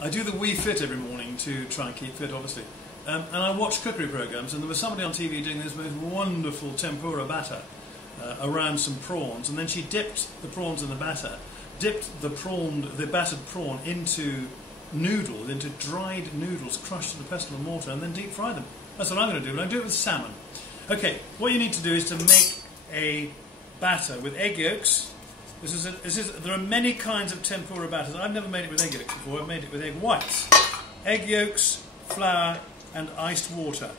I do the Wii Fit every morning to try and keep fit, obviously. And I watch cookery programs, and there was somebody on TV doing this most wonderful tempura batter around some prawns, and then she dipped the prawns in the batter, dipped the battered prawn into noodles, into dried noodles crushed in a pestle and mortar, and then deep fry them. That's what I'm going to do, but I'm going to do it with salmon. Okay, what you need to do is to make a batter with egg yolks. There are many kinds of tempura batters. I've never made it with egg yolks before. I've made it with egg whites. Egg yolks, flour, and iced water.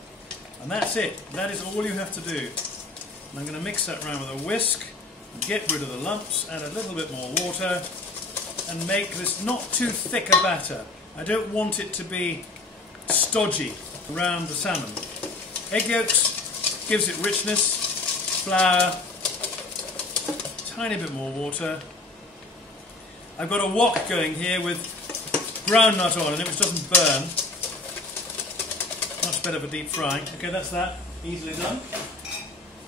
And that's it. That is all you have to do. And I'm going to mix that around with a whisk, and get rid of the lumps, add a little bit more water, and make this not too thick a batter. I don't want it to be stodgy around the salmon. Egg yolks gives it richness, flour, tiny bit more water. I've got a wok going here with groundnut oil in it, which doesn't burn. Much better for deep frying. Okay, that's that. Easily done.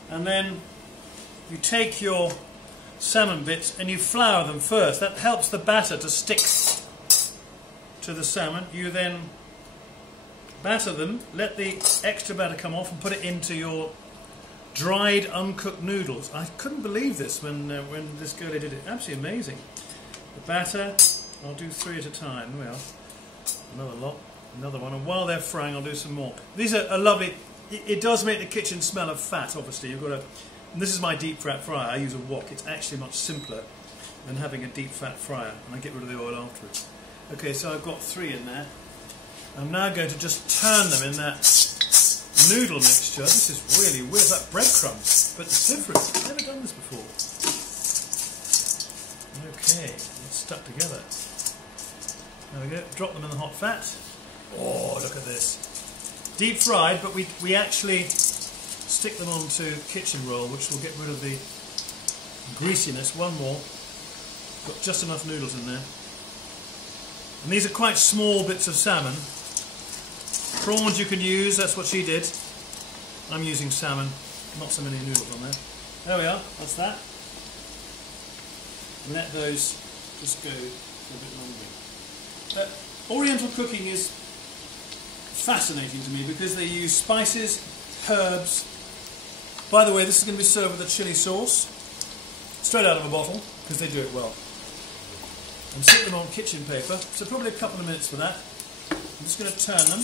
And then you take your salmon bits and you flour them first. That helps the batter to stick to the salmon. You then batter them, let the extra batter come off, and put it into your dried, uncooked noodles. I couldn't believe this when this girlie did it. Absolutely amazing. The batter, I'll do 3 at a time. Well, another lot, another one, and while they're frying, I'll do some more. These are lovely. It does make the kitchen smell of fat. Obviously, you've got to. And this is my deep fat fryer. I use a wok. It's actually much simpler than having a deep fat fryer, and I get rid of the oil afterwards. Okay, so I've got 3 in there. I'm now going to just turn them in that noodle mixture. This is really weird. It's like breadcrumbs, but it's different. I've never done this before. Okay, it's stuck together. There we go. Drop them in the hot fat. Oh, look at this. Deep fried, but we actually stick them onto kitchen roll, which will get rid of the greasiness. One more. Got just enough noodles in there. And these are quite small bits of salmon. Prawns you can use, that's what she did. I'm using salmon, not so many noodles on there. There we are, that's that. And let those just go for a bit longer. Oriental cooking is fascinating to me because they use spices, herbs. By the way, this is going to be served with a chili sauce, straight out of a bottle, because they do it well. And sit them on kitchen paper, so probably a couple of minutes for that. I'm just going to turn them.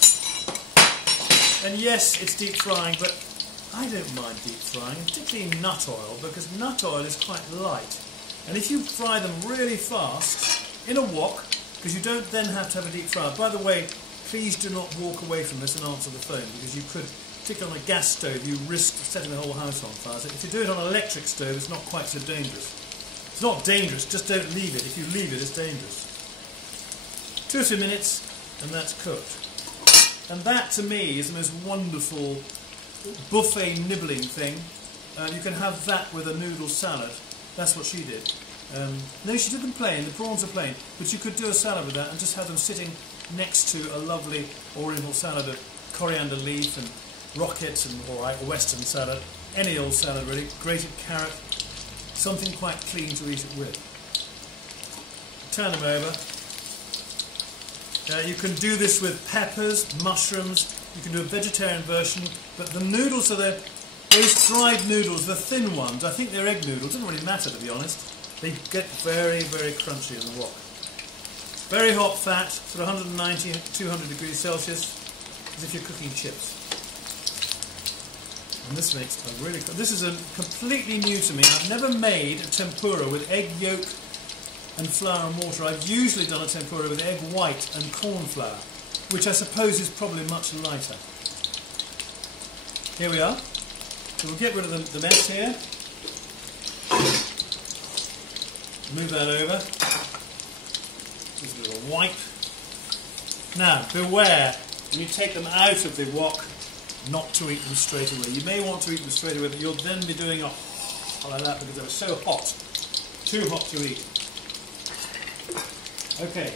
And yes, it's deep frying, but I don't mind deep frying, particularly nut oil, because nut oil is quite light. And if you fry them really fast, in a wok, because you don't then have to have a deep fryer. By the way, please do not walk away from this and answer the phone, because you could, particularly on a gas stove, you risk setting the whole house on fire. So if you do it on an electric stove, it's not quite so dangerous. It's not dangerous, just don't leave it. If you leave it, it's dangerous. 2 or 3 minutes, and that's cooked. And that, to me, is the most wonderful buffet nibbling thing. You can have that with a noodle salad. That's what she did. No, she did them plain, the prawns are plain, but you could do a salad with that and just have them sitting next to a lovely oriental salad of coriander leaf and rockets and or western salad, any old salad really, grated carrot, something quite clean to eat it with. Turn them over. You can do this with peppers, mushrooms, you can do a vegetarian version, but the noodles are those dried noodles, the thin ones, I think they're egg noodles, doesn't really matter to be honest. They get very, very crunchy in the wok. Very hot fat, sort of 190, 200 degrees Celsius, as if you're cooking chips. And this makes a really good. This is completely new to me. I've never made a tempura with egg yolk and flour and water. I've usually done a tempura with egg white and corn flour, which I suppose is probably much lighter. Here we are. So we'll get rid of the mess here. Move that over. Just a little wipe. Now, beware, when you take them out of the wok, not to eat them straight away. You may want to eat them straight away, but you'll then be doing a like that because they're so hot. Too hot to eat. Okay.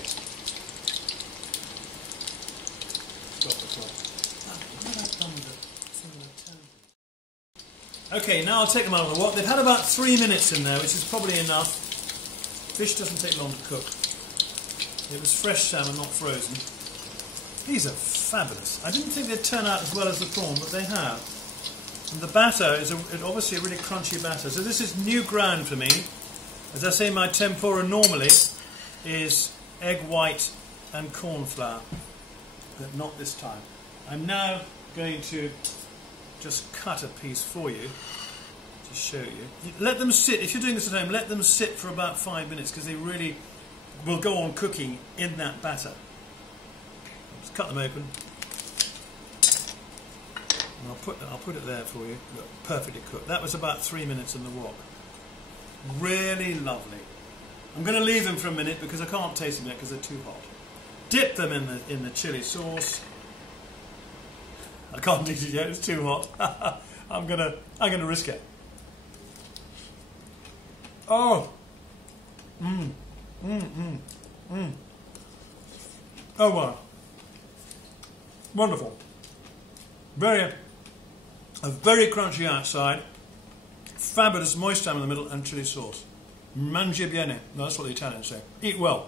Stop the clock. Okay, now I'll take them out of the wok. They've had about 3 minutes in there, which is probably enough. Fish doesn't take long to cook. It was fresh salmon, not frozen. These are fabulous. I didn't think they'd turn out as well as the prawn, but they have. And the batter is obviously a really crunchy batter. So this is new ground for me. As I say, my tempura normally is egg white and corn flour, but not this time. I'm now going to just cut a piece for you to show you. Let them sit, if you're doing this at home, let them sit for about 5 minutes because they really will go on cooking in that batter. Just cut them open. And I'll put it there for you. Look, perfectly cooked. That was about 3 minutes in the wok. Really lovely. I'm going to leave them for a minute because I can't taste them yet because they're too hot. Dip them in the chili sauce. I can't eat it yet, it's too hot. I'm gonna risk it. Oh! Oh wow. Wonderful. A very crunchy outside, fabulous moist ham in the middle, and chili sauce. Mangi bene. No, that's what the Italians say. Eat well.